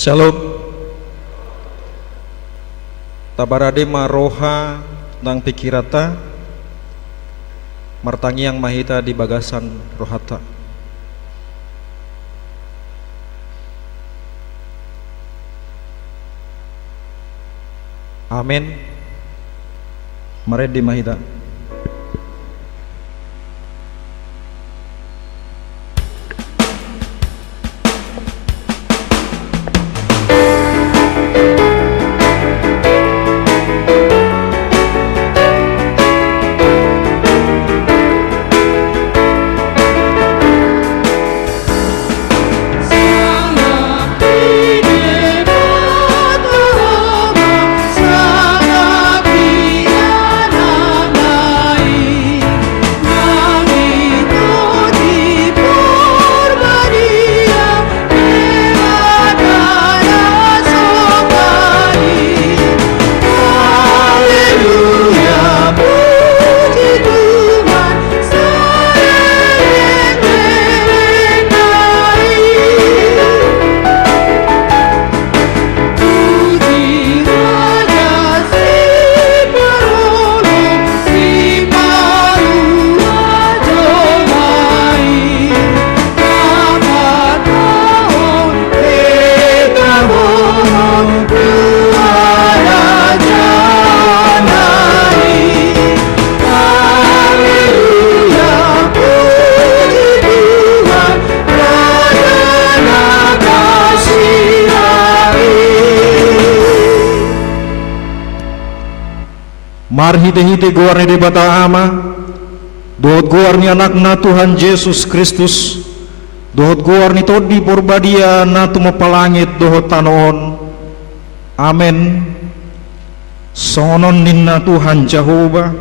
Shalom. Tabarade maroha nang pikirata martangi yang mahita di bagasan rohata. Amin. Mare di mahita. Marhite-hite guarni de bata ama, dohot guarni anakna Tuhan Yesus Kristus, dohot guarni todi porbadia na tumapalangit dohot tanoon. Amen. Sonon ninna Tuhan Jehovah,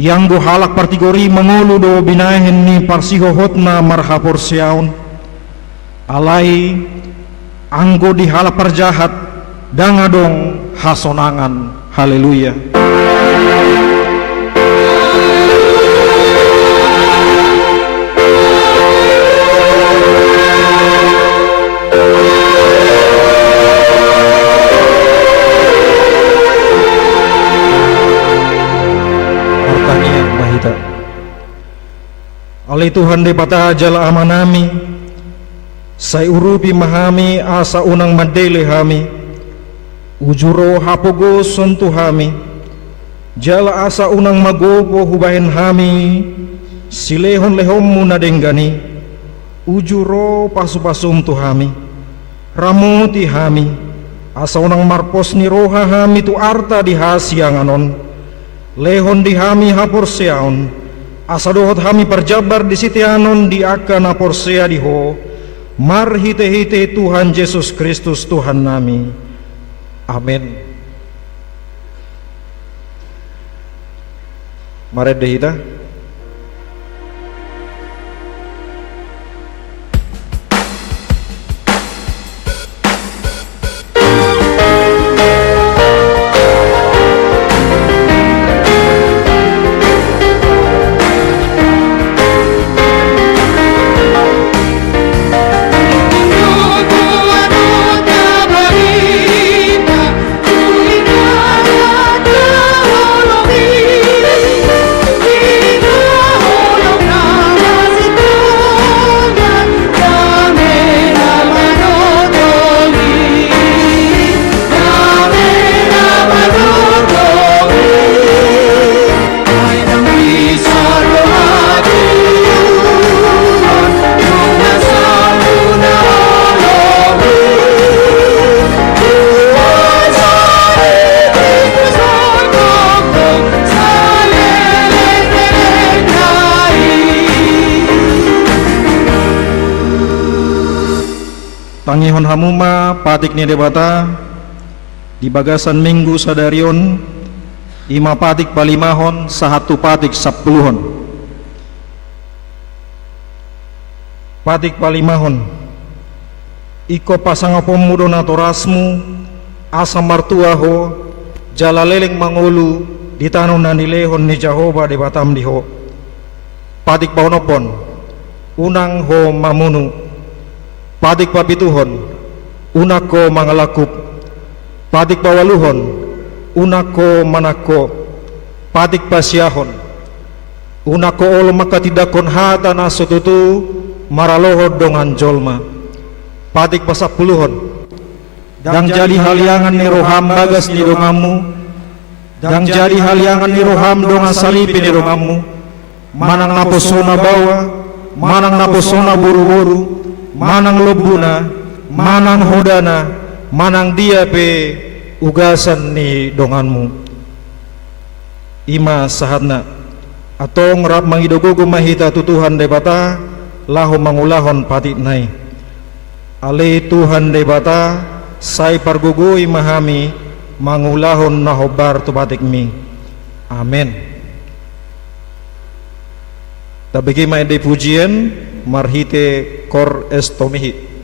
yang gohalak partigori mangulu do binahen ni parsihohot na marhapor siaun, alai anggo dihalak parjahat dangadong hasonangan. Haleluya. Hartani yang mahita. Alai Tuhan de pata jala amanami, sai urupi mahami asa unang madele hami. Ujuro hapogo sontu hami, jala asa unang magopo hubahen hami, silehon lehom muna denggani, ujuro pasu-pasum tu hami, ramuti hami, asa unang marpos ni roha hami tu arta di hasianganon, lehon di hami hapor seaon, asa dohot hami perjabar di sitianon di akan hapor sea diho, marhite-hite Tuhan Yesus Kristus Tuhan nami. Amin. Mari dehita. Tangihon hamuma patik ni debata di bagasan minggu sadarion ima patik palimahon sahatu patik sapuluhon patik palimahon iko pasang pemudo natorasmu asam martuaho jalaleleng mangulu di tanong na nilehon ni Jehovah di batam diho patik paunopon unang ho mamunu patik papituhon unako mangalakup, patik pawaluhon, unako manako, patik pasyahon, unako olo makatidakon hata nasotutu maralohod dongan jolma, patik pasapuluhon, dang jadi haliangan ni roham bagas ni dongamu, dang jadi haliangan ni roham dongan salipi ni dongamu, manang naposona bawa, manang naposona buru-buru, manang lobuna, manang hodana, manang dia pe ugasan ni donganmu. Ima sahatna atong rap mangidogogo mahita tutuhan debata laho mangulahon patit nai. Ale Tuhan debata sai pargugui mahami mangulahon nahobar tu batik mi. Amin. Tabagi mai de pujian marhite kor estomihi.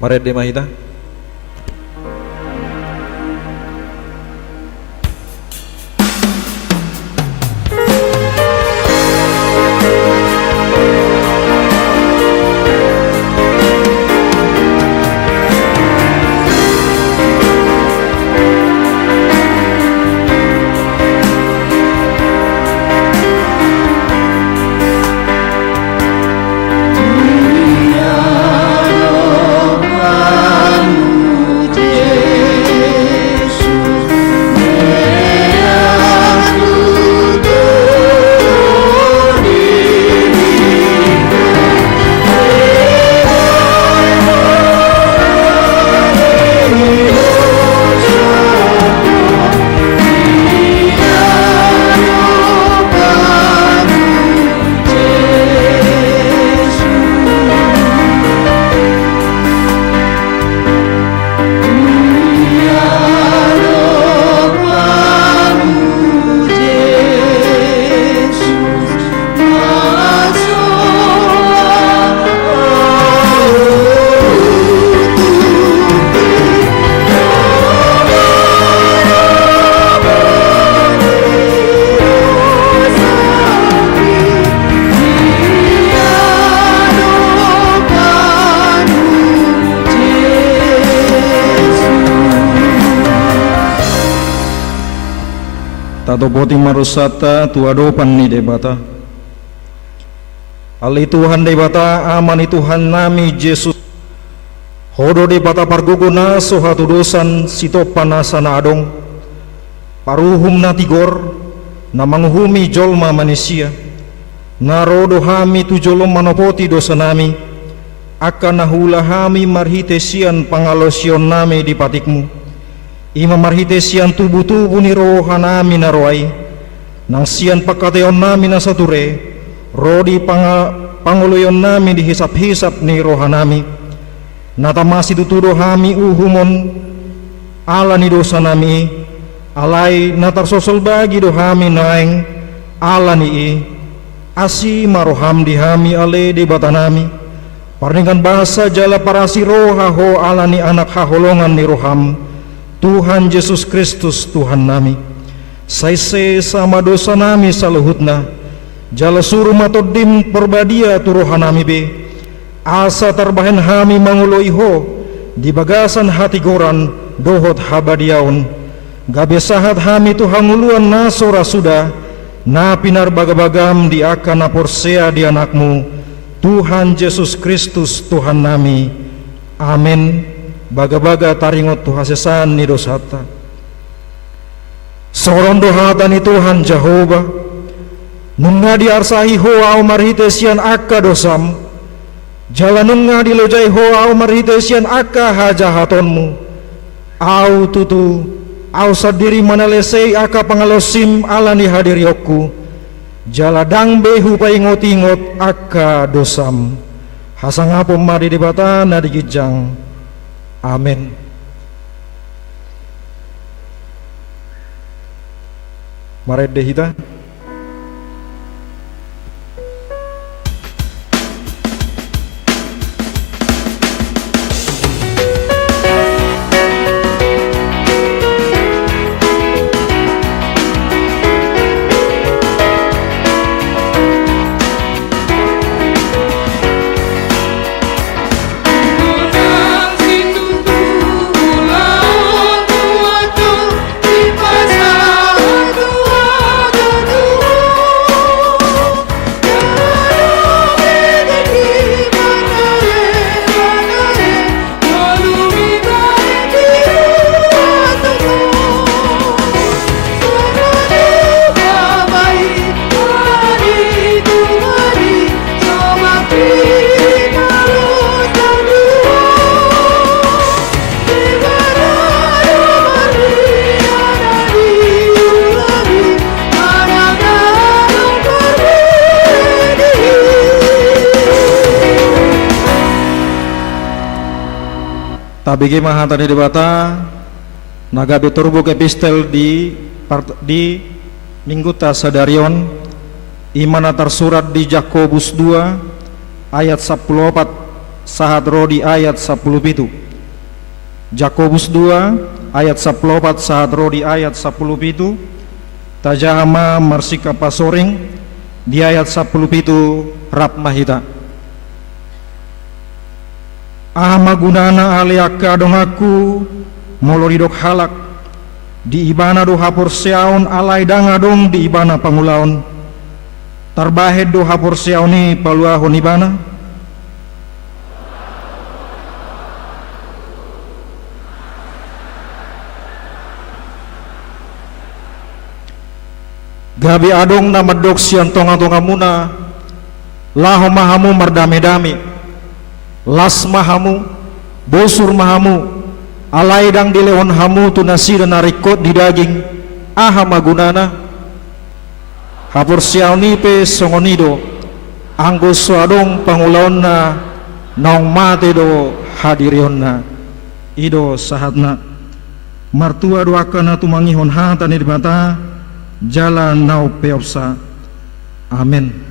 Mari de mahita. Tato poti marusata tuadopan ni debata. Ali Tuhan debata amani Tuhan nami Yesus. Hodo debata parguguna sohatu dosan sitopan asana adong. Paruhum na tigor na manguhumi jolma manusia. Narodo hami tu jolom manopoti dosa nami. Akan nahula hami marhitesian pangalosion nami di patikmu. Ima marhitesian tubuh-tubuh ni roha nami naroai nang sian pakateon nami nasature rodi panguluyon nami dihisap-hisap ni roha nami natamasi tutudo hami uhumon ala ni dosa nami alai natarsosol bagi do hami naeng ala ni asi maroham di hami ale di bata nami parningan bahasa jala parasi roha ho ala ni anak haholongan ni roham Tuhan Yesus Kristus Tuhan nami saise sama dosa nami saluhutna jala suruh matodim perbadia turuhan nami be asa terbahen hami manguloi ho di bagasan hati goran dohot habadiaun gabe sahat hami tu hanguluan nasora sudah na pinar bagabagam di akan naporsea di anakmu Tuhan Yesus Kristus Tuhan nami amin. Baga-baga taringot tu hasesan ni dosata soron dohata ni Tuhan Jehovah nunga di arsahi hoa marhitesian akka dosam jala nunga di lojai hoa marhitesian akka hajahatonmu au tutu au sadiri manalesei akka pangalosim ala ni hadiriokku jala dang behu paingot-ingot akka dosam hasangapom mari dibata na digijang. Amin. Mari dehita. Tabigi mahatani debata nagabe turbuk epistel di Mingguta Sadarion imana tersurat di Jakobus 2 ayat 14 sahat rodi ayat 10 pitu. Jakobus 2 ayat 14 sahat rodi ayat 10 pitu. Tajahama marsika pasoring di ayat 10 pitu rap mahita. Ahma gunana aliaka dong aku moloridok halak di ibana do hapor seaun alai danga dong di ibana pangulaon tarbahed do hapor seauni paluahon ibana gabi adong na madok siang tonga-tonga muna laho mahamu mardame-dame las mahamu bosur mahamu alai dang dilehon hamu tu nasi dan narikot di daging aha magunana hapur siauni pe songonido anggo suadong pangulaon na naong mate do hadirion na ido sahatna martua doakana tumangihon hata ni mata jalan nau peopsa amin.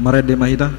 Mare de mahita.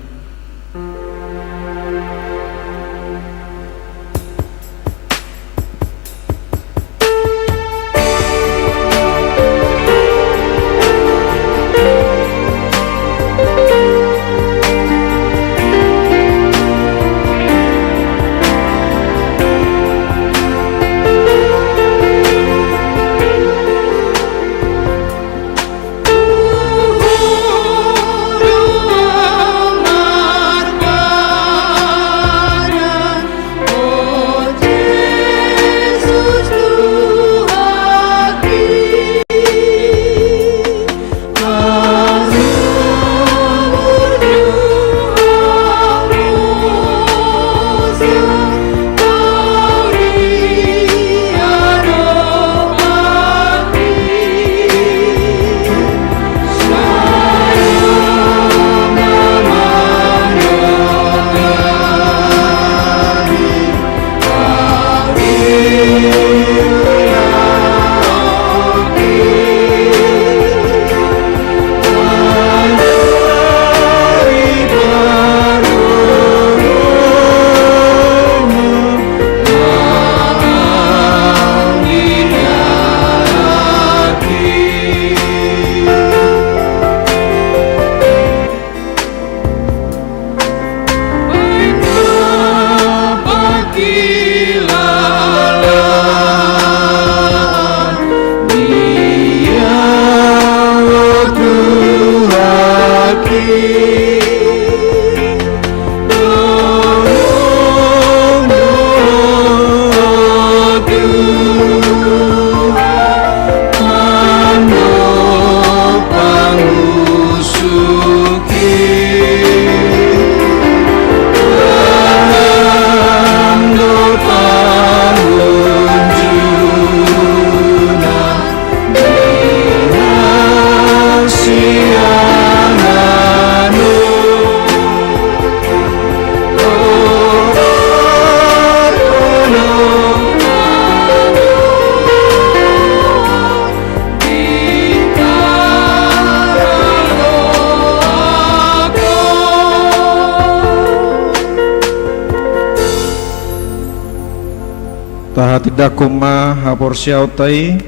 Tahatidaku ma haporsiao tai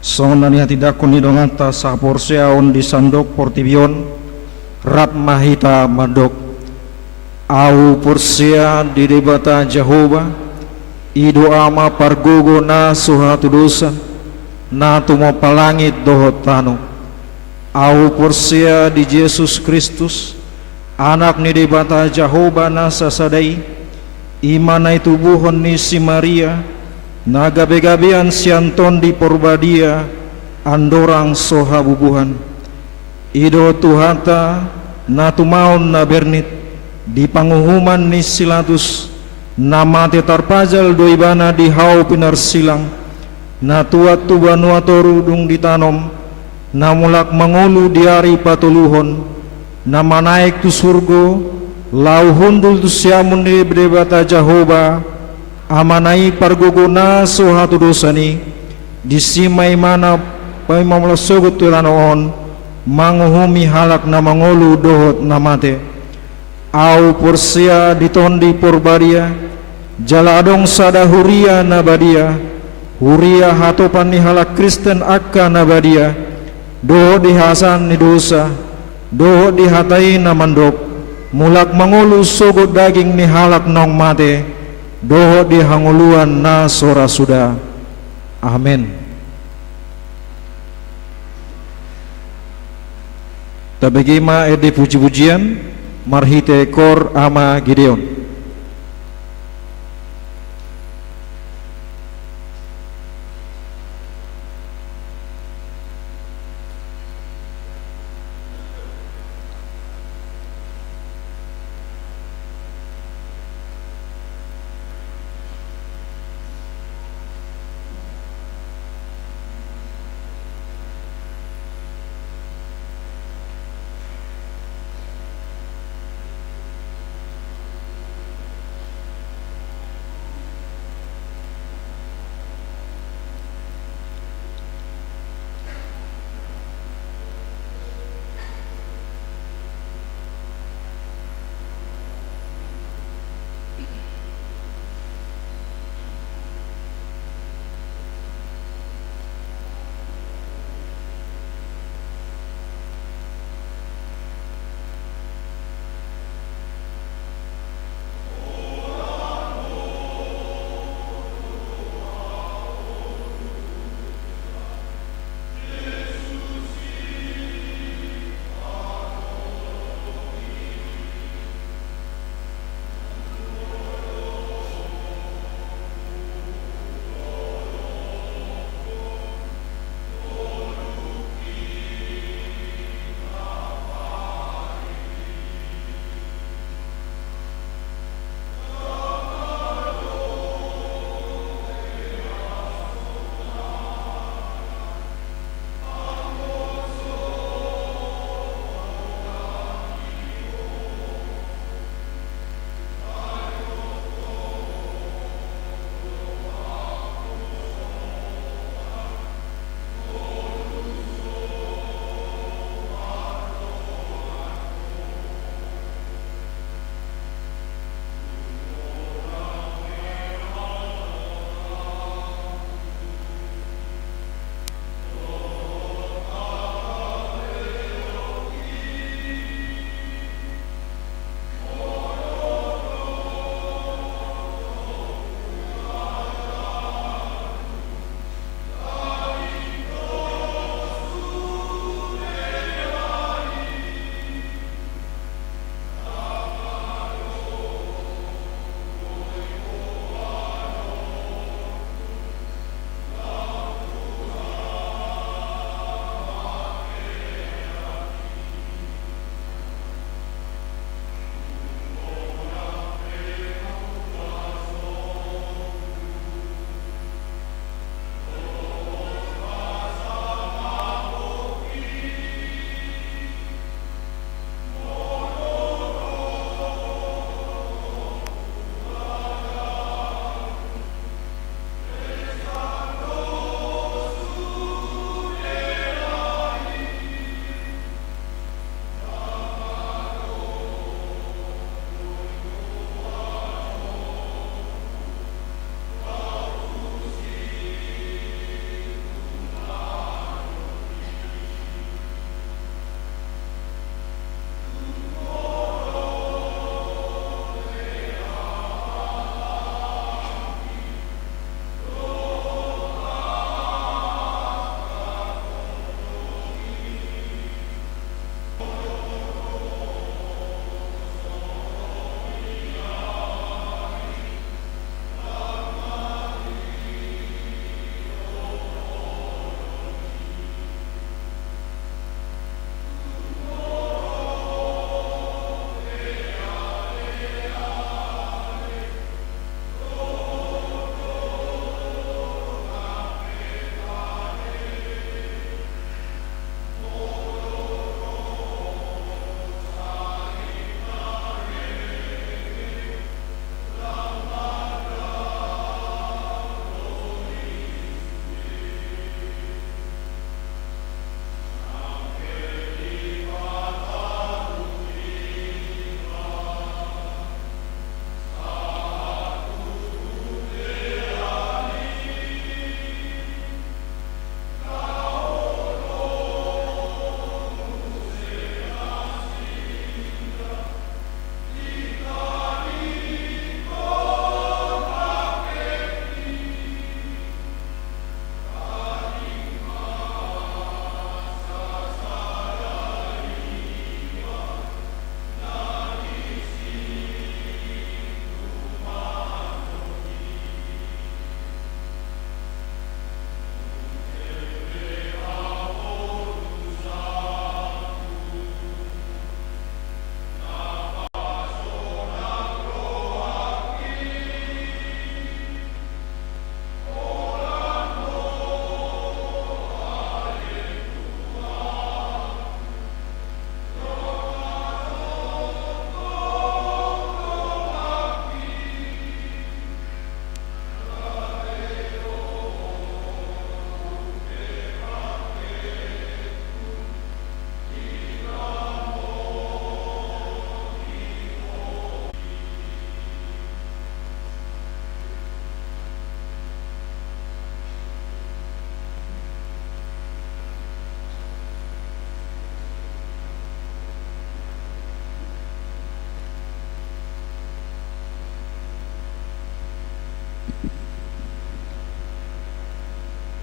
sonani hatidaku ni dongata sa haporsiao di sandok portibion rat mahita madok au porsia di debata Jehovah ido ama pargogo na suhatu dosa na tumo palangit dohot tano au porsia di Yesus Kristus anak ni debata Jehovah na sasadai imana tubuhon ni si Maria na gabi-gabian si Anton di Porbadia andorang soha bubuhan ido tuhata na tumaon na bernit di panguhuman ni Silatus na mati tarpajal doibana di hau pinarsilang na tuat tubanua torudung ditanom na mulak mangulu di hari patuluhon na manaik tu surgo lau hundul tu siamun di brebata Jehovah amanai pargogona sohatu dosani disimai mana paimamla sogut tulanoon manguhumi halak na mangolu dohot namate au porsia ditondi porbaria jala adong sada huria nabadia huria hatopan ni halak Kristen akka nabadia dohot di hasan ni dosa dohot di hatai namandok mulak mangulu sogot daging ni halak nong mate doho di hanguluan na sora suda. Amin. Tabegima edi puji-pujian marhite kor ama Gideon.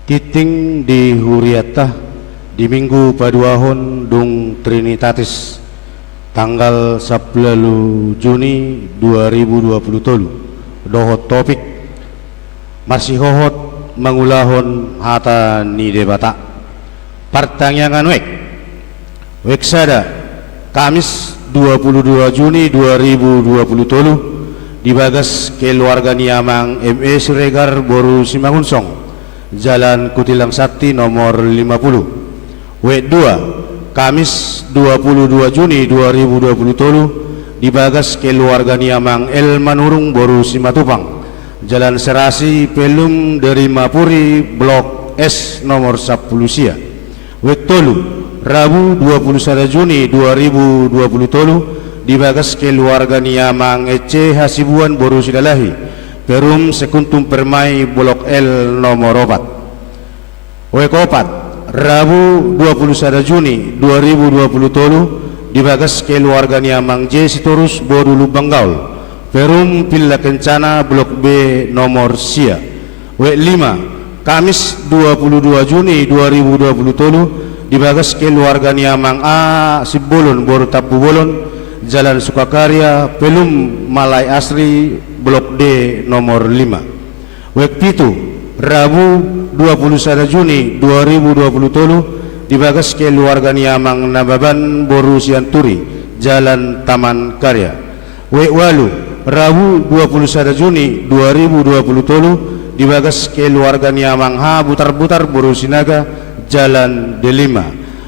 Kiting di Huriata di Minggu Paduahon Dung Trinitatis tanggal 10 Juni 2020 dohot topik masih hohot mangulahon hata ni debata pertanyaan wek sada Kamis 22 Juni 2020 dibagas keluarga niamang ME Siregar Boru Simangunsong Jalan Kutilang Sakti nomor 50. W2 Kamis 22 Juni 2020 dibagas keluarga niamang El Manurung Boru Simatupang Jalan Serasi Pelum dari Mapuri Blok S nomor 10 Sia. W3 Rabu 21 Juni 2020 dibagas keluarga niamang Ece Hasibuan Boru Sidalahi Perum Sekuntum Permai Blok L nomor 4. W4 Rabu 21 Juni 2020 dibagas keluarga niamang J Sitorus Boru Lubanggaul Perum Pilla Kencana Blok B nomor Sia. W5 Kamis 22 Juni 2020 dibagas keluarga niamang A Sibolon Boru Tapu Bolon Jalan Sukakarya Pelum Malai Asri Blok D nomor 5. W7 Rabu 21 Juni 2020 dibagas keluarga niamang Nababan Boru Sianturi Jalan Taman Karya. W8 Rabu 21 Juni 2020 dibagas keluarga niamang H Butar-Butar Boru Sinaga Jalan D5.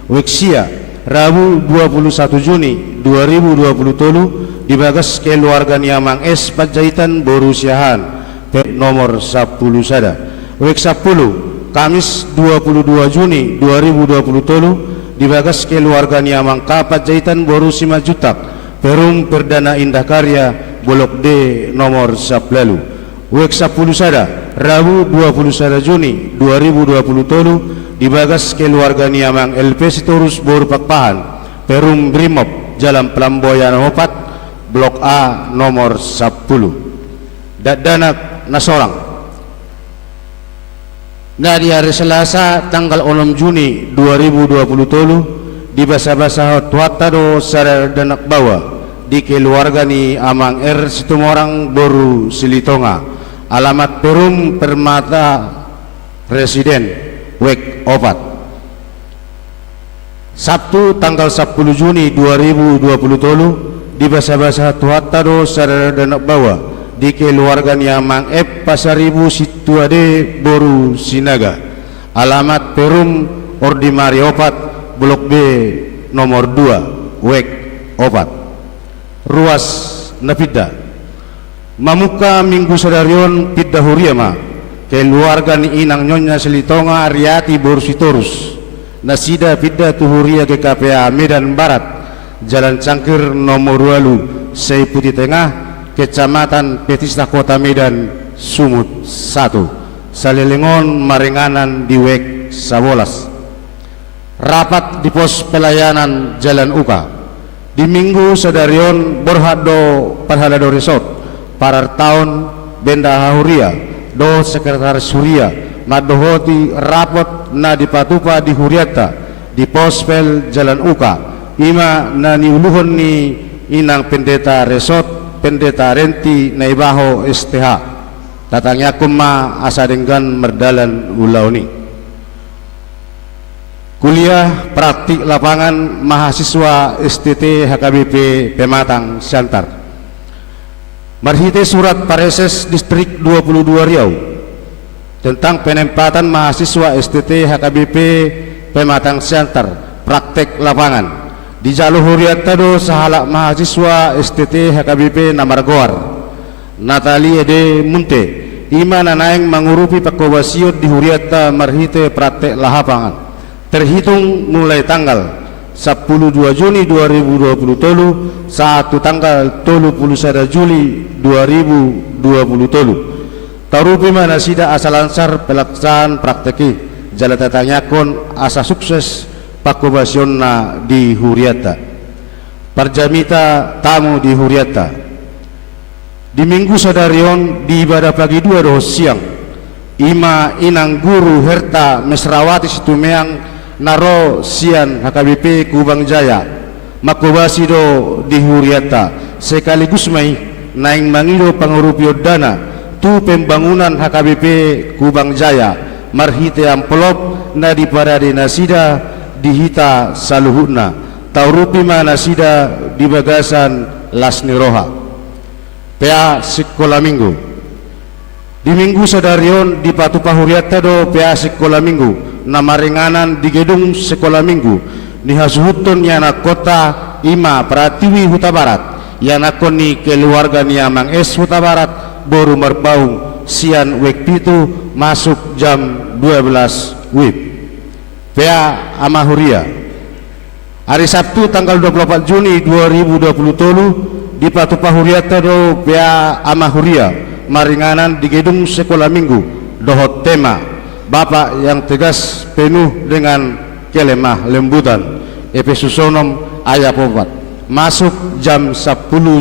Weksia Rabu 21 Juni 2020 dibagas keluarga niamang S Panjaitan Boru Siahan nomor 10 sada. Wek 10 Kamis 22 Juni 2020 dibagas keluarga niamang K Panjaitan Boru Simajutak Perum Perdana Indah Karya Blok D nomor 10. Wek 10 sada Rabu 21 Juni 2020 dibagas keluarga niamang LP Sitorus Boru Pakpahan Perum Brimob Jalan Pelamboyan 4 Blok A nomor 10. Danak nasorang na di hari Selasa tanggal 6 Juni 2020 di basa-basa tuatado sadar danak bawa di keluarga ni amang R Situmorang Boru Silitonga alamat Perum Permata Residen Wek opat. Sabtu tanggal 10 Juni 2020 di basa-basa tuatado sadar danak bawa di keluarga niamang F Pasaribu Situade Boru Sinaga alamat Perum Ordimari opat Blok B nomor 2 Wek opat. Ruas napidda mamuka minggu sadarion pidda huriama keluarga ni inang Nyonya Silitonga Ariati Boru Sitorus nasida pidda tuhuria ke KPA Medan Barat Jalan Cangkir nomor 2 Seiputi Tengah Kecamatan Petista Kota Medan Sumut 1 Salilingon Maringanan di Wek Sabolas. Rapat di pos pelayanan Jalan Uka di minggu sadarion Borhado Parhalado Resort parar tahun Benda Hahuria do sekretaris Surya madohoti rapot na dipatupa di Huriata di pospel Jalan Uka ima na niuluhon ni inang pendeta resort pendeta renti na ibaho STH tatangnya kuma asa denggan merdalan ulau ni kuliah praktik lapangan mahasiswa STT HKBP Pematang Siantar. Marhite surat Pareses Distrik 22 Riau tentang penempatan mahasiswa STT HKBP Pematang Siantar praktek lapangan di jalur Huriatado sahalak mahasiswa STT HKBP Namargoar Natali Ede Munte ima nanaeng mengurupi pakobasiot di Huriata marhite praktek lapangan terhitung mulai tanggal 12 Juni 2020 saat tanggal 31 Juli 2020 tarupi mana sida asalansar pelaksanaan prakteki jala tatanyakon asa sukses pakobasionna di Huriata parjamita tamu di Huriata di minggu sadarion di ibadah pagi 2 doh siang ima inang guru herta mesrawati situmeang naro sian HKBP Kubang Jaya makobasi do dihuriata sekaligus mai naing mangido pangurupio dana tu pembangunan HKBP Kubang Jaya marhite amplop na di parade nasida dihita saluhutna taurupi ma nasida di bagasan lasni roha PA sekolah minggu di minggu sadarion di Patu Pahuriata do PA sekolah minggu namaringanan di gedung sekolah minggu ni hasuhutun yana kota ima Pratiwi Huta Barat yana koni keluarga ni amang es Huta Barat boru merbaung sian wek pitu masuk jam 12 WIB PA Amahuria hari Sabtu tanggal 24 Juni 2020 di Patu Pahuriata do PA Amahuria maringanan di gedung sekolah minggu dohot tema Bapak yang tegas penuh dengan kelemah lembutan Efesusonom ayat 4 masuk jam 10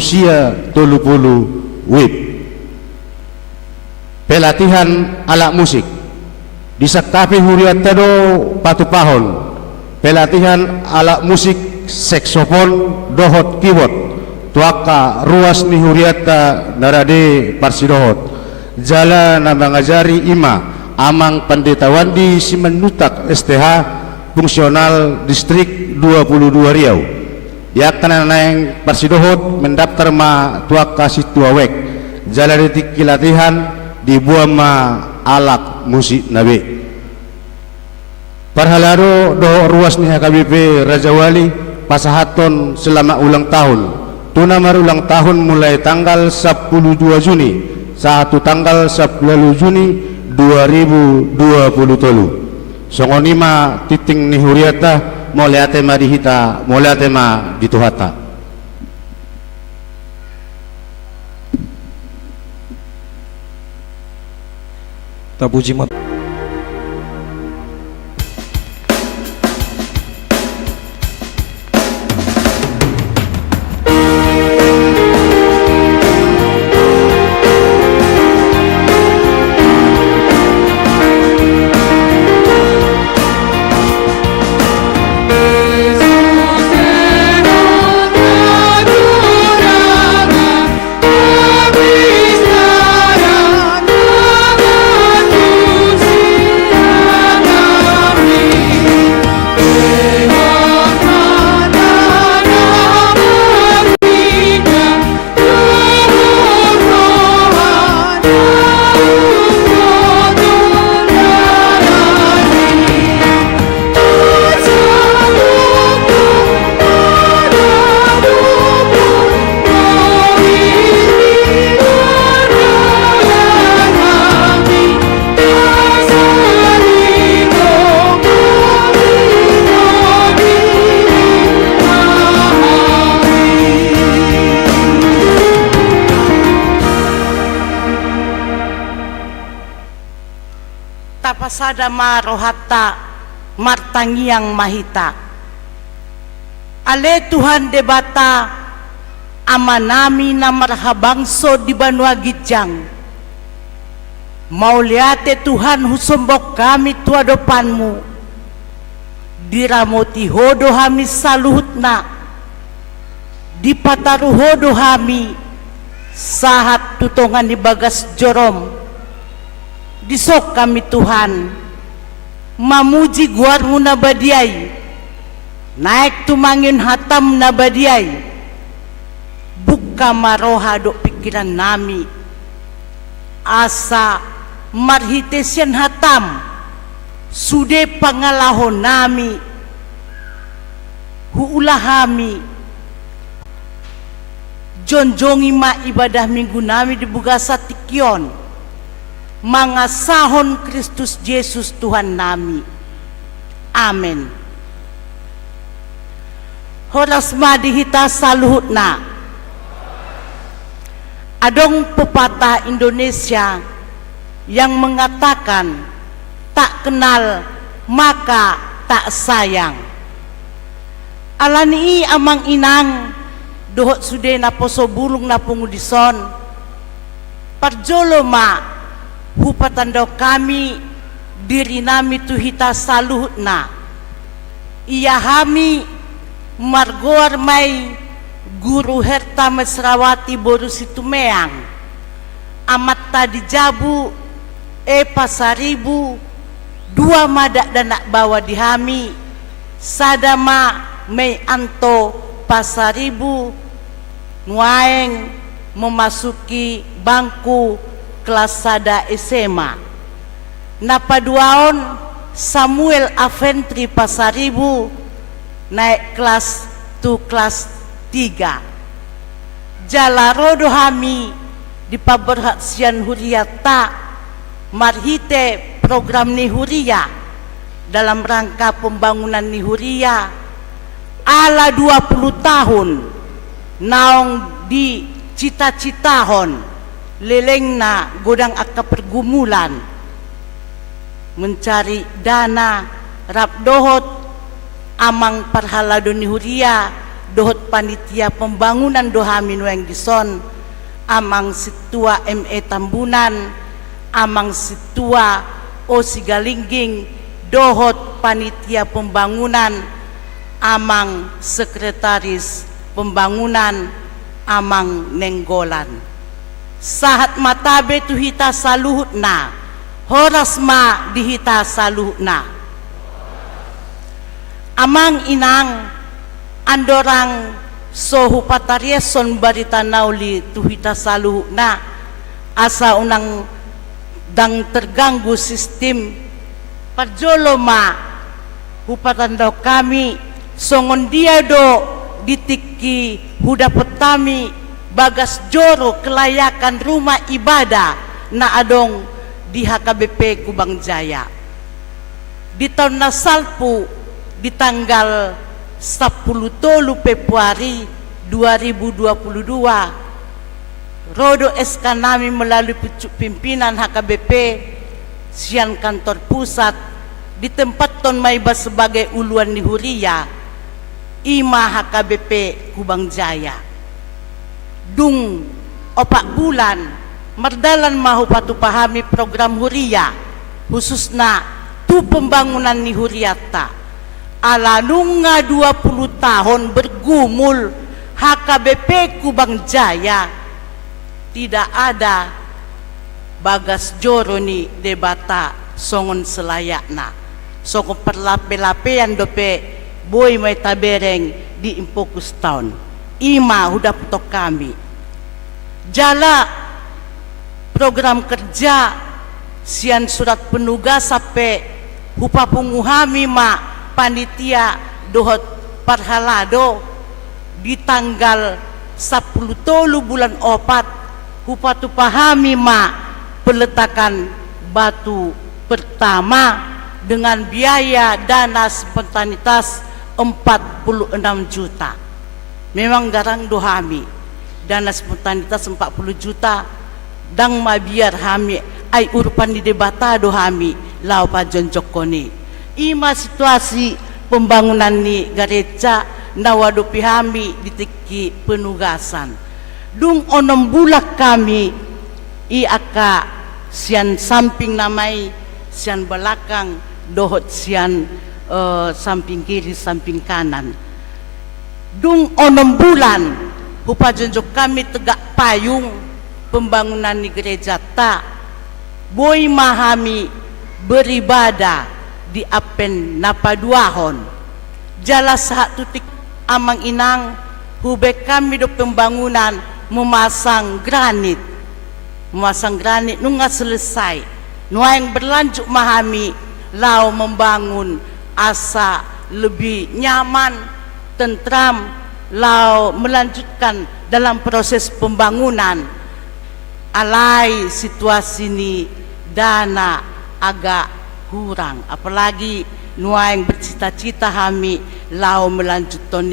sia 30 WIB pelatihan alat musik di Saktapi Huriata do Patu Pahon pelatihan alat musik saksofon dohot keyboard tuaka ruas ni Huriata narade parsidohot jala na mangajari ima amang pendeta Wandi Simanutak STH fungsional distrik 22 Riau yakna naeng parsidohot mendaftar ma tuaka situa wek jala detik kilatihan dibuang ma alak musik nabe parhalaro do ruas ni HKBP Raja Wali pasahaton selama ulang tahun tuna marulang tahun mulai tanggal 12 Juni satu tanggal 10 Juni 2020 songonima titing ni Huriata moleate ma dihita moleate ma dituhata tapuji mat tapasada marohata martangiang mahita ale Tuhan debata amanami na marhabangso di Banua Gijang mauliate Tuhan husumbok kami tuadopanmu diramoti hodo hami saluhutna dipataruhodo hami sahat tutongan di bagas jorom disok kami Tuhan mamuji guarmu na badiay naik tumangin hatam na badiay buka maroha do pikiran nami asa marhitesyan hatam sude pangalahon nami huulahami jonjongi ma ibadah minggu nami di Bugasa Tikyon mangasahon Kristus Yesus Tuhan nami. Amen. Horas madihita saluhut na. Adong pepatah Indonesia yang mengatakan tak kenal maka tak sayang. Alani amang inang dohot sude na poso bulung na pungudison parjolo ma hupatando kami diri nami tu hita saluhna iya hami margoar may guru herta mesrawati boru situmeang amat tadi jabu pasaribu dua madak danak bawa di hami sadama may anto pasaribu nguaeng memasuki bangku kelas sada SMA. Napaduaon Samuel Aventri pasaribu naik kelas tu kelas 3. Jalarodo hami di paberhat sian huriata marhite program ni huria dalam rangka pembangunan ni huria ala 20 tahun naong di cita-citahon leleng na godang aka pergumulan mencari dana rap dohot amang parhalado ni huria dohot panitia pembangunan dohamin weng gison amang situa ME Tambunan amang situa O Sigalingging dohot panitia pembangunan amang sekretaris pembangunan amang Nenggolan sahat matabe tu hita saluhut na horas ma dihita saluhut na amang inang andorang sohu patarieson barita nauli tu hita saluhut na asa unang dang terganggu sistem parjolo ma hupatando kami songon dia do ditiki huda petami bagas joro kelayakan rumah ibadah na adong di HKBP Kubang Jaya di tahun nasalpu di tanggal 10 Februari 2022 rodo SK nami melalui pimpinan HKBP sian kantor pusat di tempat ton maiba sebagai uluan ni huria ima HKBP Kubang Jaya dung 4 bulan merdalan mahu patu pahami program huria khususna tu pembangunan ni huriata ala nunga 20 tahun bergumul HKBP Kubang Jaya tidak ada bagas joro ni debata songon selayakna songon perlape-lapean dope boy may tabereng di impokus town ima huda putok kami jala program kerja sian surat penugas sampai hupa punguhami ma panitia dohot parhalado di tanggal 10 bulan 4 hupa tu pahami ma peletakan batu pertama dengan biaya dana spontanitas 46 juta. Memang garang dohami dana spontanitas 40 juta dang mabiar hami ay urupan di debata dohami lau pajon jokoni ima situasi pembangunan ni gereja nawado pihami ditiki penugasan dung onom bulak kami i aka sian samping namai sian belakang dohot sian samping kiri samping kanan dung onom bulan hupajonjok kami tegak payung pembangunan di gereja ta boy mahami beribadah di apen napaduahon jala sahat tutik amang inang hubek kami do pembangunan memasang granit nunga selesai nua yang berlanjut mahami lau membangun asa lebih nyaman tentram lau melanjutkan dalam proses pembangunan alai situasi ini dana agak kurang apalagi nua yang bercita-cita kami lau melanjutkan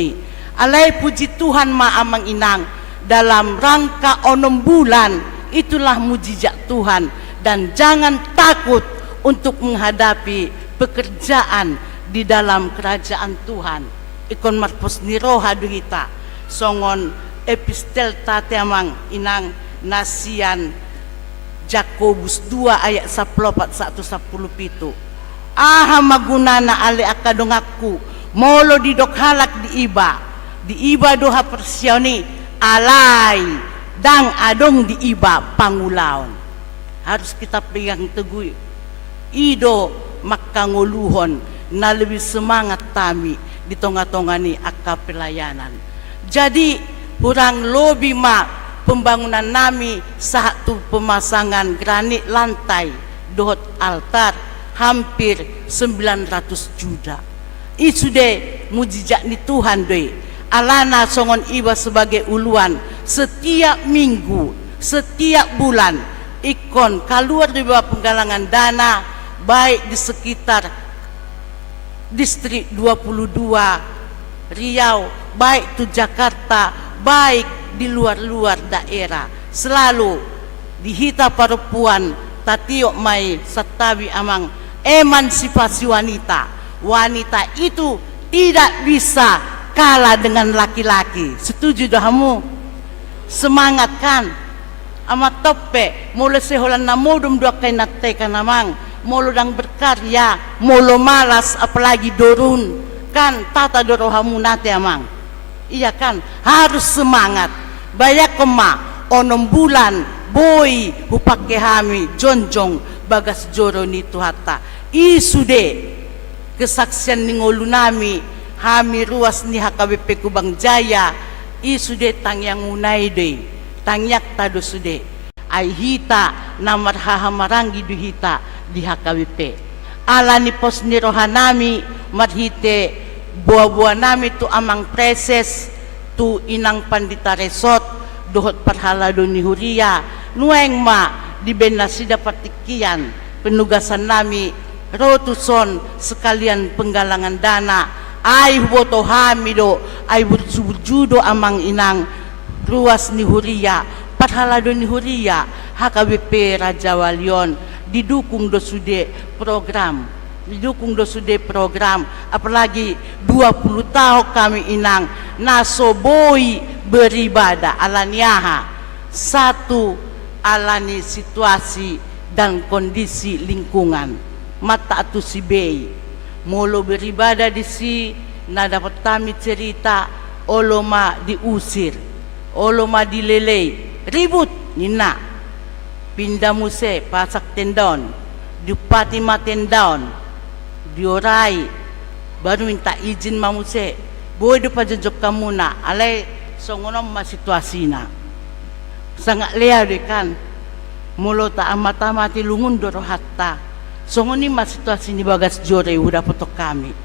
alai puji Tuhan ma amang inang dalam rangka onom bulan itulah mujizat Tuhan dan jangan takut untuk menghadapi pekerjaan di dalam kerajaan Tuhan ikon marpos niro haduhita songon epistel tatemang inang nasian Jakobus 2 ayat 14-17. Aha magunana ali akadong aku molo didok halak di iba doha persioni alay dang adong di iba pangulaon. Harus kita pegang teguh ido makanguluhon na lebih semangat tami di tengah-tengah ni akka pelayanan. Jadi kurang lebih pembangunan nami satu pemasangan granit lantai dohot altar hampir 900 juta. Itu deh mujizat ni Tuhan deh. Alana songon iba sebagai uluan setiap minggu, setiap bulan ikon keluar di bawah penggalangan dana baik di sekitar distrik 22 Riau, baik itu Jakarta, baik di luar-luar daerah. Selalu dihita perempuan tatiok mai satawi amang emansipasi wanita. Wanita itu tidak bisa kalah dengan laki-laki. Setuju dohamu? Semangat kan? Amat tope mula seholan na modum dua kay natte ka namang molo dang berkarya molo malas apalagi dorun kan tata dorohamu nate amang. Iya kan, harus semangat. Bayak kema onom bulan boy hupake hami jonjong bagas joro ni tuhata isude kesaksian ningolu nami hami ruas ni HKBP Kubang Jaya isude tang yang unai de tangyak tado sude ai hita namar hahamarangi du hita di HKBP ala ni pos ni rohanami marhite buah-buah nami tu amang preses tu inang pandita resort dohot parhalado ni Huria nueng ma di benasida patikian penugasan nami rotuson sekalian penggalangan dana ay boto hamido ay burjudo amang inang ruas ni Huria parhalado ni Huria HKBP Raja Walion didukung dosude program apalagi 20 tahun kami inang nasoboi beribadah alaniaha satu alani situasi dan kondisi lingkungan mata atu si bei molo beribadah di si na dapat kami cerita oloma diusir oloma dilelei ribut nina pindah muse pasak tendon dupati matendon diorai baru minta izin mamuse boleh depa jejok kamu na alai songono ma situasi na sangat lea de kan mulo ta amata mati lungun doro hatta songoni ma situasi ni bagas jore udah foto kami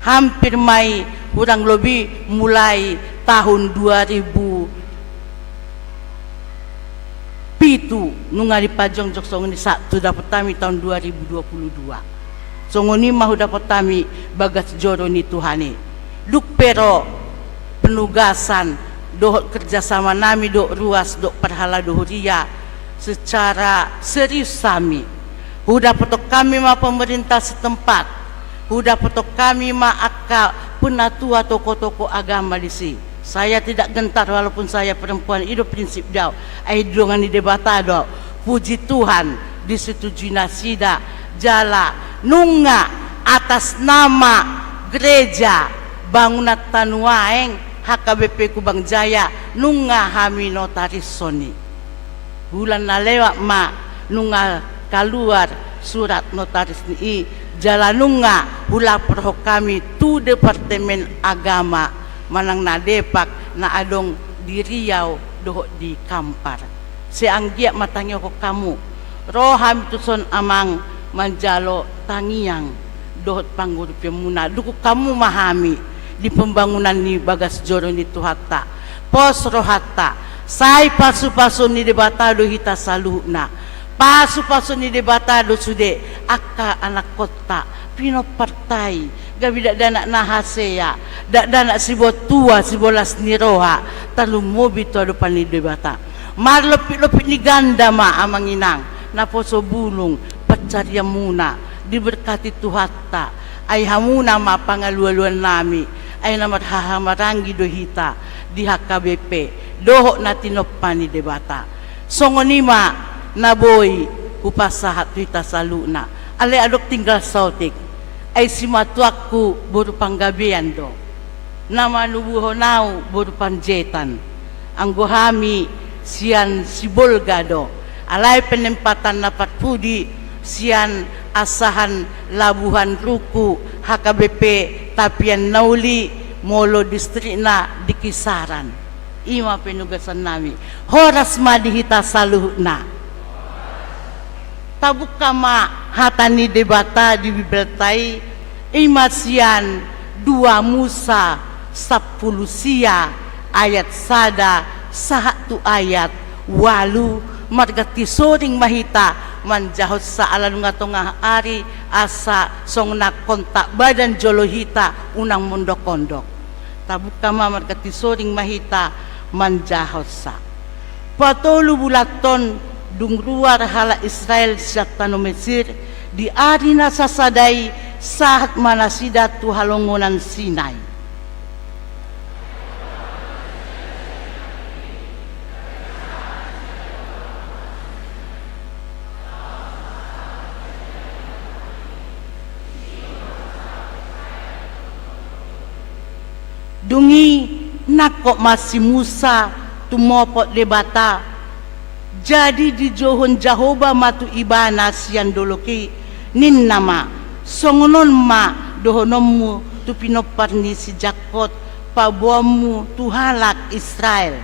hampir mai kurang lebih mulai tahun 2007 nunga di pajong jok songoni satu dapat kami tahun 2022 songoni mah dapat kami bagas joro ni Tuhani duk pero penugasan doh kerjasama nami do ruas do perhala dohuria secara serius kami udah potok kami mah pemerintah setempat udah potok kami mah akka penatua toko-toko agama di sini. Saya tidak gentar walaupun saya perempuan itu prinsip dau ai dongan di debatado puji Tuhan disetujui nasida jala nunga atas nama gereja bangunan tanuaeng HKBP Kubang Jaya nunga hami notaris soni bulan na lewat ma nunga keluar surat notaris ni jala nunga hula perho kami tu departemen agama manang na depak na adong di Riau doh di Kampar seanggiak matangyo ko kamu roham tuson amang manjalo tangiang dohot panggur pemuna duku kamu mahami di pembangunan ni bagas joro ni tuhata pos rohata sai pasu-pasu ni debatado hita saluhna pasu-pasu ni debatado sude akka anak kota pino partai gabi dak dana nahasea dak dana sibot tua sibolas ni roha talu mobi to depan ni debata mar lepit-lepit ni ganda ma amang inang na poso bulung pacarian muna diberkati Tuhata ay hamuna ma pangalualuan nami ay namat hahamarangi dohita di HKBP doho na tinopani debata songonima naboy upasahat tuita saluna. Ale adok tinggal sautik. Ay simatuakku buru panggabian do. Nama nubuhonau buru panjetan. Anggohami sian sibolga do. Alay penempatan dapat pudi sian asahan labuhan ruku HKBP tapian nauli molo distrikna di Kisaran. Ima penugasan nami. Horas madihita saluhna. Tabuk kama hatani debata di bibeltai imasian 2 Musa 10 sia ayat sada 1 ayat walu margati soring mahita manjahot sa alan nga tongah ari asa song kontak badan jolohita unang mondok-kondok. Tabuk kama margati soring mahita manjahot sa patolu bulaton dungruar hala Israel siya tano Mesir di ari na sasaday sahat manasida tu halongonan Sinai. Dungi nakok masih Musa tumopot debata jadi di johon Jahoba matu ibana sian doloki nin nama songonon ma dohonommu tu pinoparni si Jakot pabuamu tu halak Israel.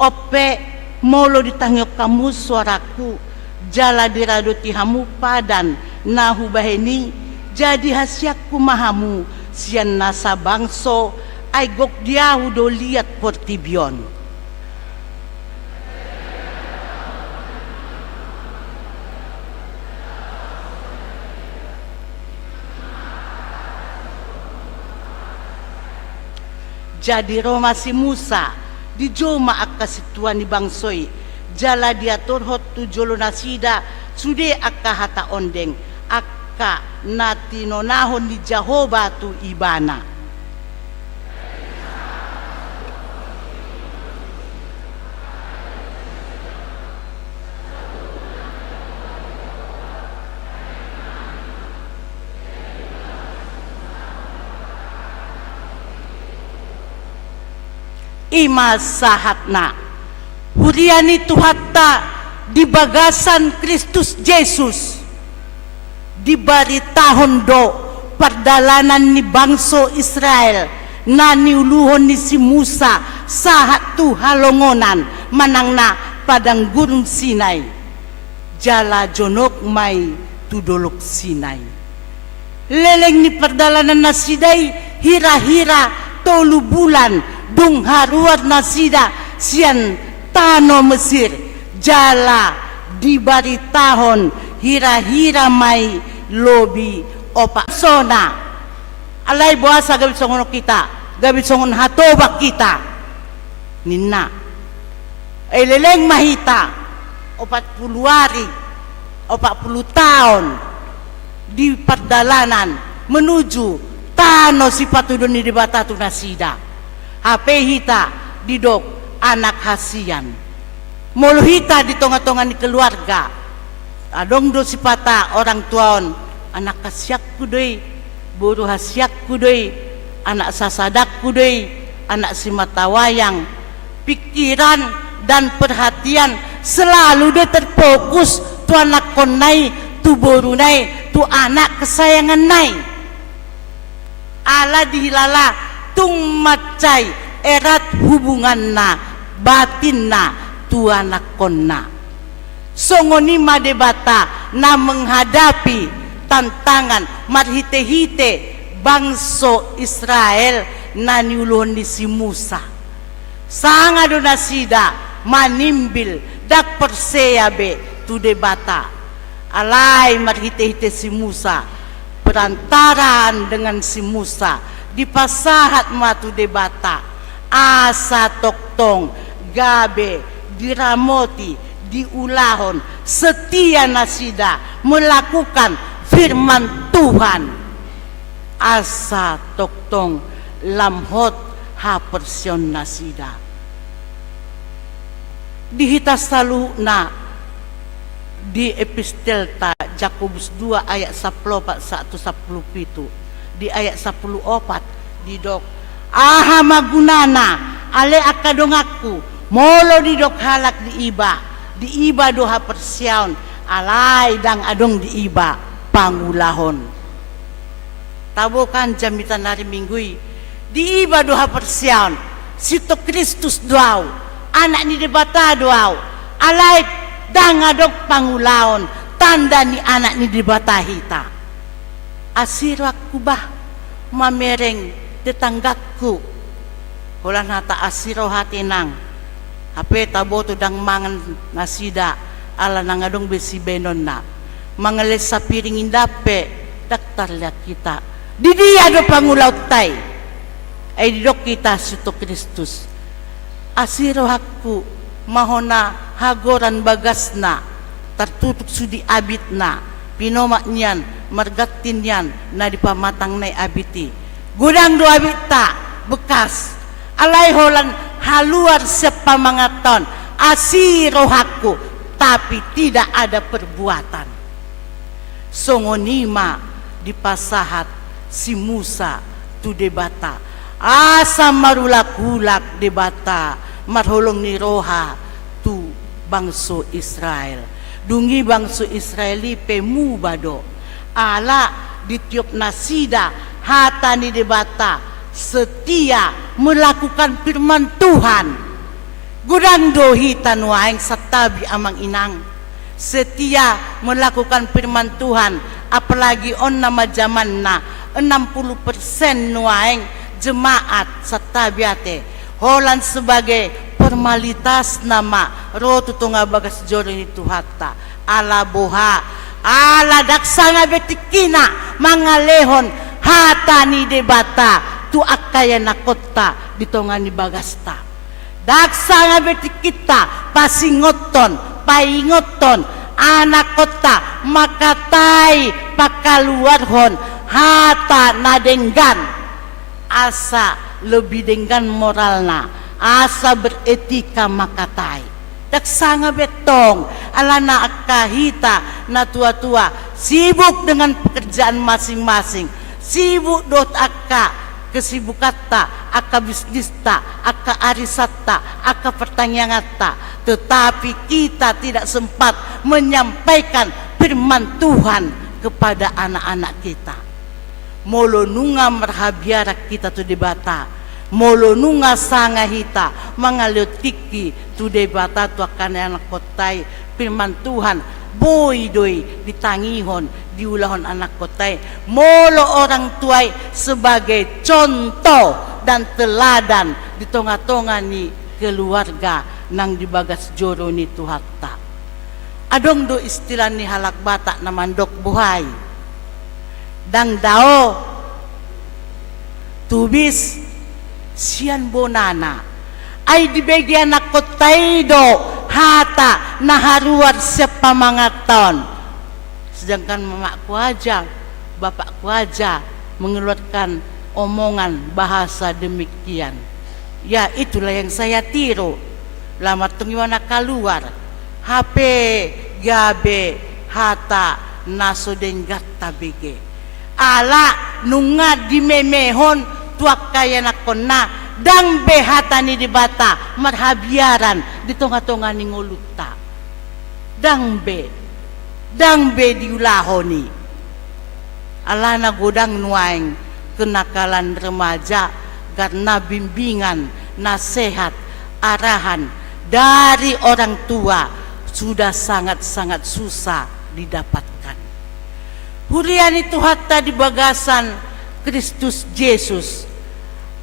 Ope molo ditangyok kamu suaraku jala dirado tihamu padan nahu baheni jadi hasiakku mahamu sian nasa bangso ay gok diahu do liat portibion. Jadi Roma si Musa di joma akka situan ni bangsoy jala diatur hot tu jolo nasida sude akka hata ondeng akka natino nahon di Jahoba tu ibana. Ima sahatna huriani tuhatta di bagasan Kristus Yesus di baritahon do perdalanan ni bangso Israel na niuluhon ni si Musa sahat tu halongonan manang na padang gurun Sinai jala jonok may tudolok Sinai leleng ni perdalanan na siday hira-hira 3 bulan dung haruat nasida sian tano Mesir jala di baritahon hira-hira may lobi opa sona alay buasa gabit songon kita gabit songon hatobak kita ninna ay leleng mahita 40 hari 40 tahun di perdalanan menuju tano si patudon ni dibata tu nasida hape hita didok anak hasian mulu hita di tonga-tonga ni keluarga adong do si pata orang tuaon anak hasiak kudoi buru hasiak kudoi anak sasadak kudoi anak si matawayang pikiran dan perhatian selalu dia terfokus tu anak konai tu boru nai tu anak kesayangan nai ala dihilala tung macai erat hubungan na batin na tuanak konna songoni madebata na menghadapi tantangan marhite-hite bangso Israel na niuluhon ni si Musa sanga do nasida manimbil dak perseyabe tu debata alay marhite-hite si Musa perantaraan dengan si Musa di pasahat matu debata asa toktong gabe diramoti diulahon setia nasida melakukan firman Tuhan asa toktong lamhot hapersion nasida dihita salu na di epistel ta Jakobus 2 ayat 14-17 di ayat 14 di dok aha magunana ale akadongaku molo di dok halak di iba doha persiaon alai dang adong di iba pangulahon tabokan jamitan hari minggui di iba doha persiaon sito Kristus doau anak ni debata doau alai dang adong pangulahon tanda ni anak ni debata hita asirak kubah mamereng tetanggaku holan hata asiro hatinang hape tabo to dang mangan nasida ala nangadong besi benon na mangeles sa piring indape daktar liat kita di dia do pangulaw tay ay didok kita suto Kristus asiro hakku mahona hagoran bagas na tertutup sudi abit na pinomak niyan margatin yan na di pamatang na abiti gudang do abit ta bekas alay holan haluar sepamangaton asiro hakku tapi tidak ada perbuatan songonima di pasahat si Musa tu debata asa marulak-hulak debata marholong ni roha tu bangso Israel dungi bangso Israeli pemu bado ala ditiup nasida hata ni debata setia melakukan firman Tuhan gudang dohi tanuaing satabi amang inang setia melakukan firman Tuhan apalagi on nama zaman na 60% nuaing jemaat satabiate holan sebagai formalitas nama rotu tunga bagas joro itu hatta ala boha ala daksana betikina mangalehon hata ni debata tu akaya nakota ditongani bagasta daksana betikita pasingoton paingoton anak kota makatai pakaluarhon hata nadenggan asa lebih denggan moralna asa beretika makatai daksana betong alana akahita na tua-tua sibuk dengan pekerjaan masing-masing sibuk dot akka kesibukata akka bisnista akka arisata akka pertanyaangata tetapi kita tidak sempat menyampaikan firman Tuhan kepada anak-anak kita molo nunga marhabiara kita tu debata molo nunga sanga hita mangalotiki tu debata tu akan anak kotai firman Tuhan boy doi ditangihon diulahon anak kotai molo orang tuai sebagai contoh dan teladan di tonga-tonga ni keluarga nang dibagas joro ni tuhatta adong do istilah ni halak batak na mandok buhay dang dao tubis sian bonana ay dibegi anak kotai do hata naharuar sepamangaton sedangkan mamaku aja bapakku aja mengeluarkan omongan bahasa demikian ya itulah yang saya tiru lama tungiwana keluar HP gabe hata naso denggata bege ala nunga dimemehon tuak kaya nakona dang behata ni dibata marhabiaran di tonga-tonga ni nguluta dang be diulahoni ala na godang nuaing kenakalan remaja karena bimbingan nasihat arahan dari orang tua sudah sangat-sangat susah didapatkan hurian itu hatta di bagasan Kristus Yesus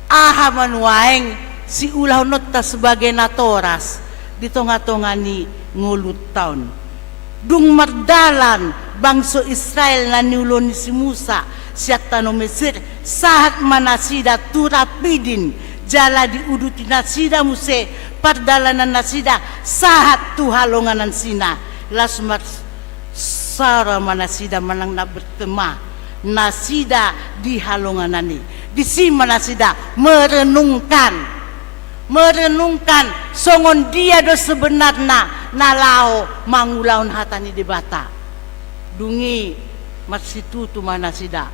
aha manuaing si ulah nota sebagai natoras di tonga-tonga ni ngulut taon dung mardalan bangso Israel na niulon ni si Musa siat tano Mesir saat manasida turapidin jala diuduti nasida muse pardalanan nasida sahat tu halonganan sina lasmat sara manasida manang na bertema nasida di halonganani di si manasida merenungkan songon dia do sebenarnya nalao mangulaun hatani debata dungi marsitu tu manasida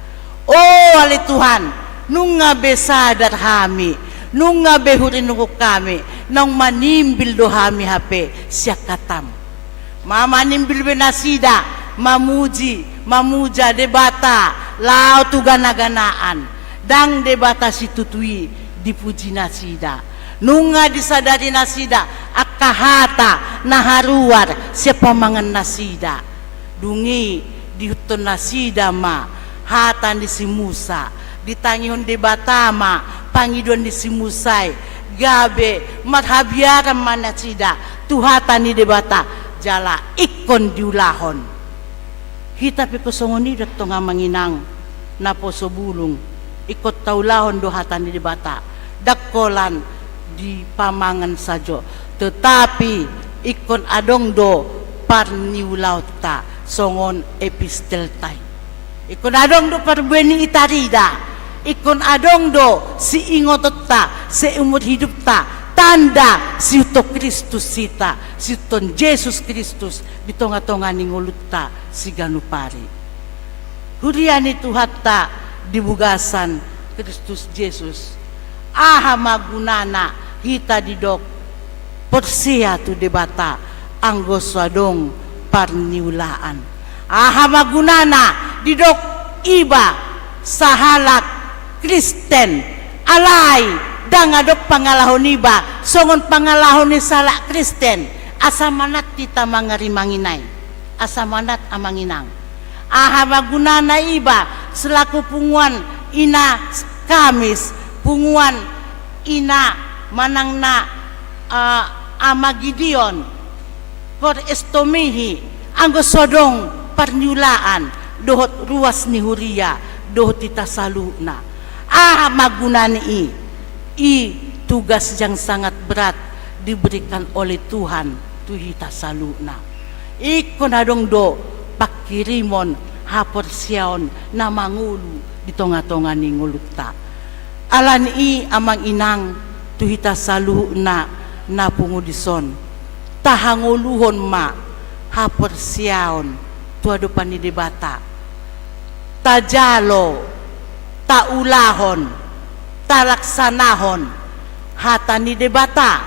oh ale Tuhan nunga besadar hami nunga behurinungu kami nang manimbil do hami hape siak katam mama nimbil benasida mamuja debata lao tu gana-ganaan dang debata situtui dipuji nasida nunga disadari nasida akahata naharuar siapa mangan nasida dungi dihuton nasida ma hatan di si Musa ditangihon debata ma pangidon di si Musai gabe mathabiaram manasida tuhatan di debata jala ikon diulahon hita pe kosongoni datto nga manginang naposo bulung ikot taulahon do hatan di bata dakkolan di pamangan sajo tetapi ikon adong do parniulaut ta songon epistel tay ikon adong do parbeni itarida ikon adong do si ingotot ta seumur hidup ta tanda si uto Kristus sita si uton Yesus Kristus di tonga-tonga ni ngulutta si ganupari huriani tuhatta dibugasan Kristus Yesus aha magunana hita didok persia tu debata anggos wadong parniulaan aha magunana didok iba sahalat Kristen alai dang adok pangalahon iba songon pangalahon ni salak Kristen asamanat kita mangarimanginay asamanat amanginang aha magunana iba selaku punguan ina Kamis punguan ina manang na ama Gideon kor estomihi anggo sodong parnyulaan dohot ruas ni huria dohot tita saluna aha magunani i tugas yang sangat berat diberikan oleh Tuhan tuhita saluna ikon adong do pakirimon haporsiaon na mangulu di tonga-tonga ni ngulutta alan i amang inang tuhita saluna na pungudison tahanguluhon ma haporsiaon tuado panidebata tajalo taulahon talaksanahon hata ni debata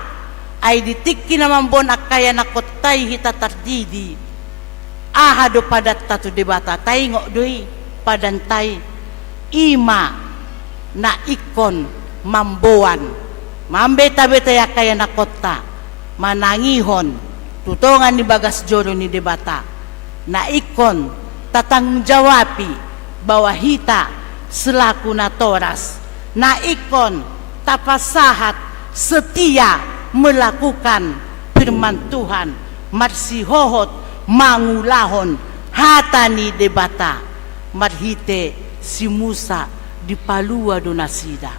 ay ditikki naman bon akaya nakotay hita tardidi aha do padat tatu debata tay ngo doi padantay ima na ikon mamboan mambeta-beta akaya nakota manangihon tutongan ni bagas joro ni debata na ikon tatang jawapi bahwa hita selaku na toras na ikon tapasahat setia melakukan firman Tuhan marsihohot mangulahon hatani debata marhite si Musa di palua do nasida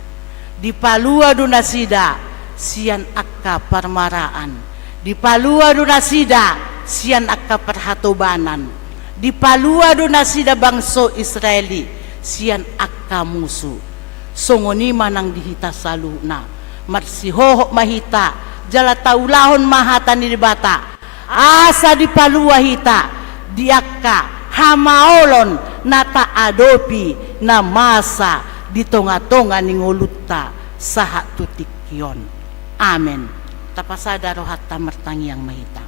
sian akka parmaraan di palua do nasida sian akka perhatobanan di palua do nasida bangso Israeli sian akka musuh songoni manang dihita saluna marsihoho mahita jala taulahon mahata ni debata asa di palua hita diakka hamaolon nata adopi na masa di tonga-tonga ni ngulutta saha tutikyon amen tapasada rohatta mertangiang mahita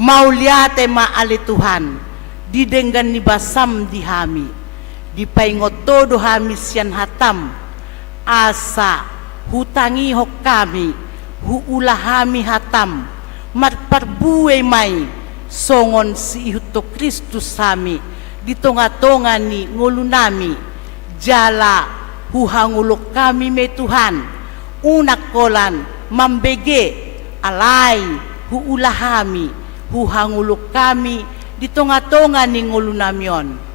mauliate maali Tuhan didenggan ni basam dihami dipaingot todo hami sian hatam asa hutangi hok kami huulahami hatam marparbuwe mai songon si ihuto Kristus hami di tonga-tonga ni ngulunami jala huhangulok kami me Tuhan unak kolan mambege alai huulahami huhangulok kami di tonga-tonga ni ngulunamion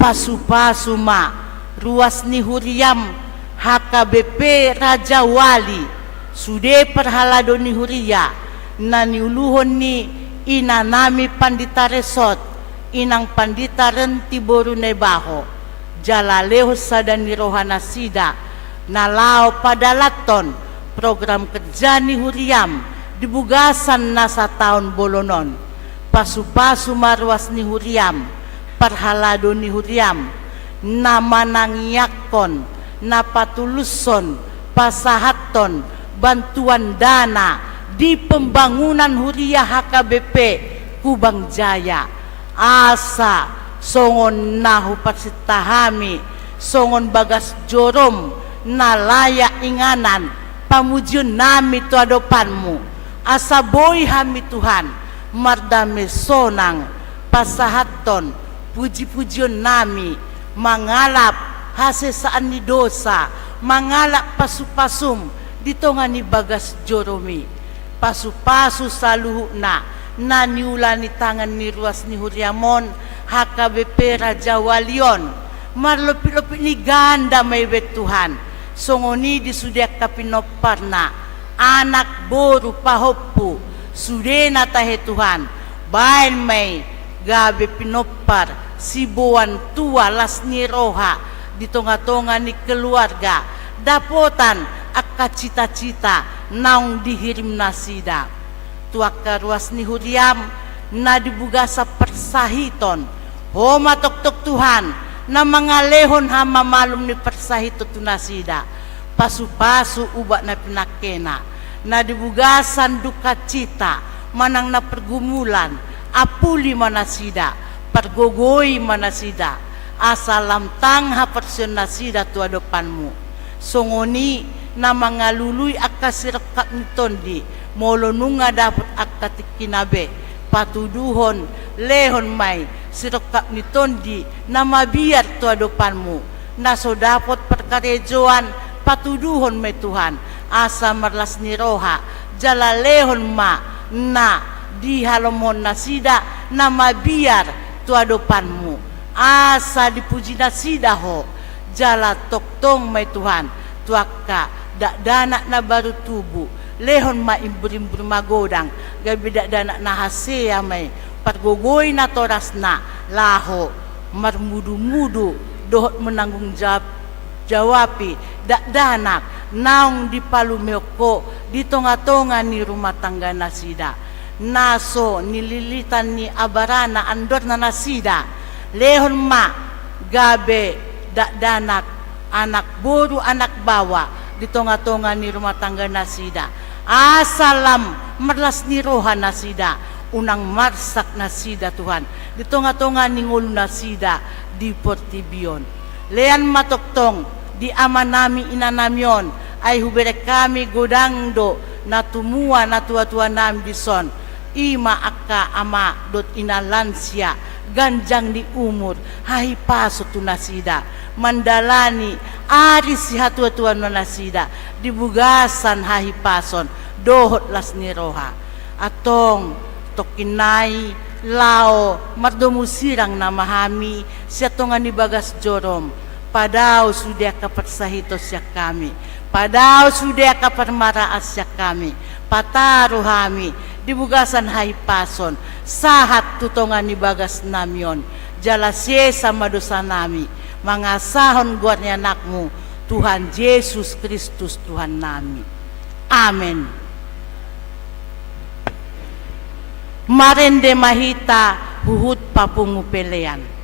pasu-pasu ma ruas ni huriam HKBP Raja Wali sude perhalado ni Huria na niuluhon ni ina nami pandita resot inang pandita renti boru nebaho jalaleho sada ni rohana sida nalao padalaton program kerja ni Huriam dibugasan na sa taon bolonon pasu-pasu marwas ni Huriam parhalado ni Huriam na manangyakon na patuluson pasahaton bantuan dana di pembangunan Huria HKBP Kubang Jaya asa songon nahu parsitahami songon bagas jorom na layak inganan pamujion nami tu adopanmu asa boy hami Tuhan mardame sonang pasahaton puji-pujion nami mangalap hasesaan ni dosa mangalap pasu-pasum ditongan ni bagas joromi pasu-pasu saluhu na niula ni tangan ni ruas ni Huriamon HKBP Raja Walion marlopi-lopi ni ganda may bet Tuhan songoni di sudia kapinoparna anak boru pahoppu sudena tahe Tuhan bain may gabe pinopar sibuan tua las ni roha di tonga-tonga ni keluarga dapotan akka cita-cita naung dihirim nasida tuaka ruas ni Huriam na dibugasa persahiton homa tok-tok Tuhan na mangalehon hama malum ni persahito tu nasida pasu-pasu ubak na pinakena na dibugasan duka cita manang na pergumulan apuli manasida pergogoi manasida asalam tangha persyon nasida tu adopanmu songoni na mangalului akka sirkat nitondi molo nunga dapat akka tikinabe patuduhon lehon mai sirkat nitondi na mabiar tu adopanmu na so dapat perkarejoan patuduhon mai Tuhan asa marlas ni roha jala lehon ma na di halomon nasida na mabiar tu adopanmu asa dipuji nasida ho jala toktong mai Tuhan tuaka dak danak na baru tubuh lehon ma imbur-imbur magodang gabi dak danak na hasea mai pargogoi na toras na laho marmudu-mudu dohot menanggung jawapi dak danak naung di palu meoko di tonga-tonga ni rumah tangga nasida naso nililitan ni abarana andor na nasida lehon ma gabe dak danak anak boru anak bawa di tonga-tonga ni rumah tangga nasida asalam merlas ni roha nasida unang marsak nasida Tuhan di tonga-tonga ni ngulu nasida di Portibion lean matoktong di amanami inanamion ay hubere kami godangdo na tumua na tua-tua nami dison ima akka ama dot inalansia ganjang di umur hai paso tu nasida mandalani ari si hatua-tua nasida dibugasan hai pason dohot las ni roha atong tokinai lao mardomu sirang na mahami siatongan ni bagas jorom padao sudah kapersahito siya kami padao sudah kapermaraas siya kami pataruh hami dibugasan hai pason sahat tutongan ni bagas namion jalasye sama dosa nami mangasahon guarnya anakmu Tuhan Yesus Kristus Tuhan nami amin. Marende mahita huhut papungu pelean.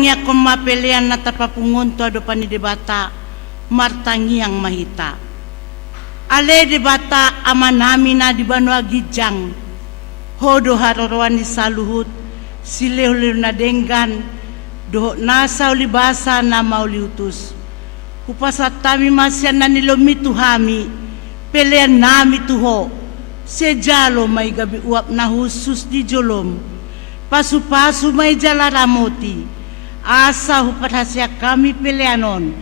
Martangi ako mapelian na tapapungunto ado pa ni debata, martangi ang mahita. Ale debata ama namin na di banwa gijang, hodo haroroan ni saluhut, silehulil na denggan, doho nasa ulibasa na mauliutus. Kupasat tami masyan na nilomitu hami, pelean nami tuho, sejalo may gabi uap na husus di jolom, pasu-pasu may jalaramoti, asa hupathasya kami peleanon,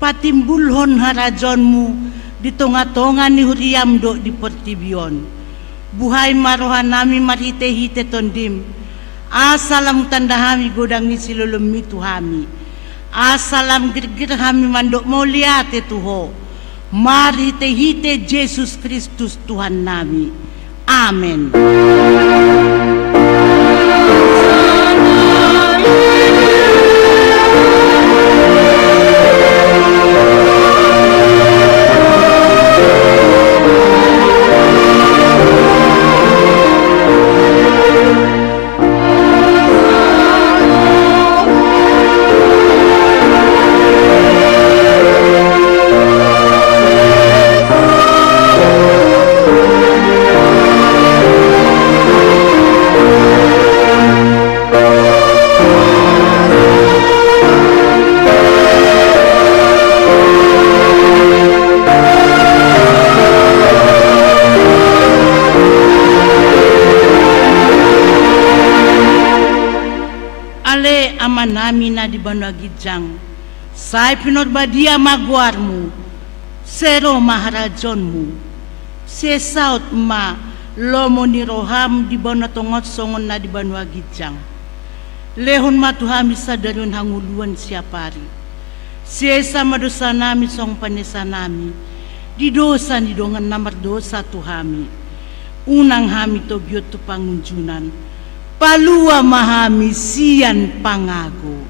patimbulhon harajonmu, di tonga-tonga ni huriamdo di pertibion. Buhay marohan nami marhite-hite tondim, asalam tanda hami godang ni silulumi tuhami, asalam gir-gir hami mandok moliate tuho, marhite-hite Yesus Kristus Tuhan nami. Amen. Nami na di banwa gijang, say pinodbadia magwarmu, sero maharajonmu, sesaut ma lomo ni roham di banwa tongot songon na di banwa gijang, lehon matuhami sadarun hanguluan siapari, sesa madosa nami song panesa nami, di dosa ni dongan namar dosa tuhami, unang hami to biot tu pangunjunan, palua mahami sian pangago.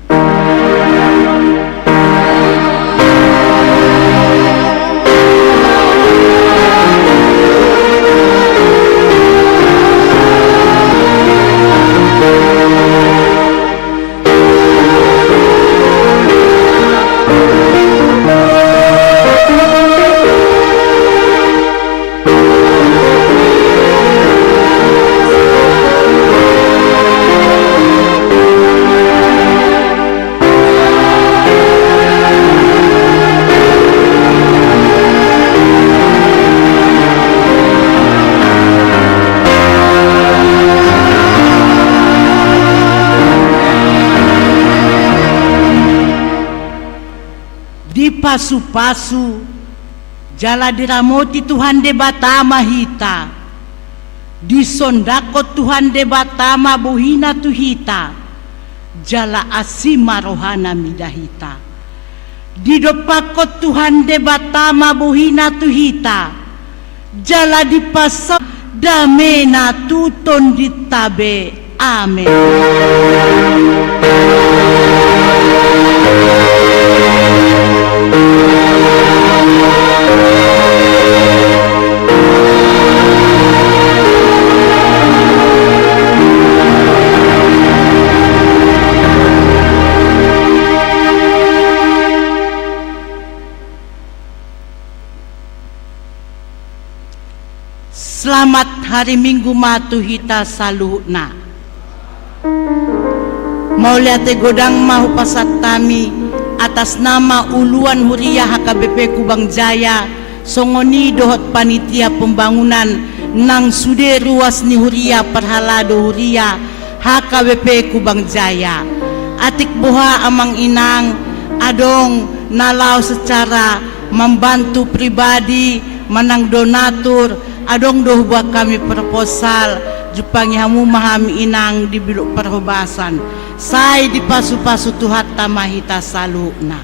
Pasu-pasu jala diramoti Tuhan de batama hita, disondako Tuhan de batama buhina tuhita, jala asima rohana midahita, didopako Tuhan de batama buhina tuhita, jala dipasa damena tuton ditabe. Amen. Selamat hari Minggu matuhita saluhna. Mauliate godang mahu pasat tami atas nama uluan huria HKBP Kubang Jaya, songoni dohot panitia pembangunan nang sude ruas ni huria perhalado huria HKBP Kubang Jaya. Atik boha amang inang adong nalau secara membantu pribadi manang donatur, adong doh buat kami proposal Jepang hamu mahami inang di biluk perhobasan, say di pasu-pasu tuhat tamahita salukna.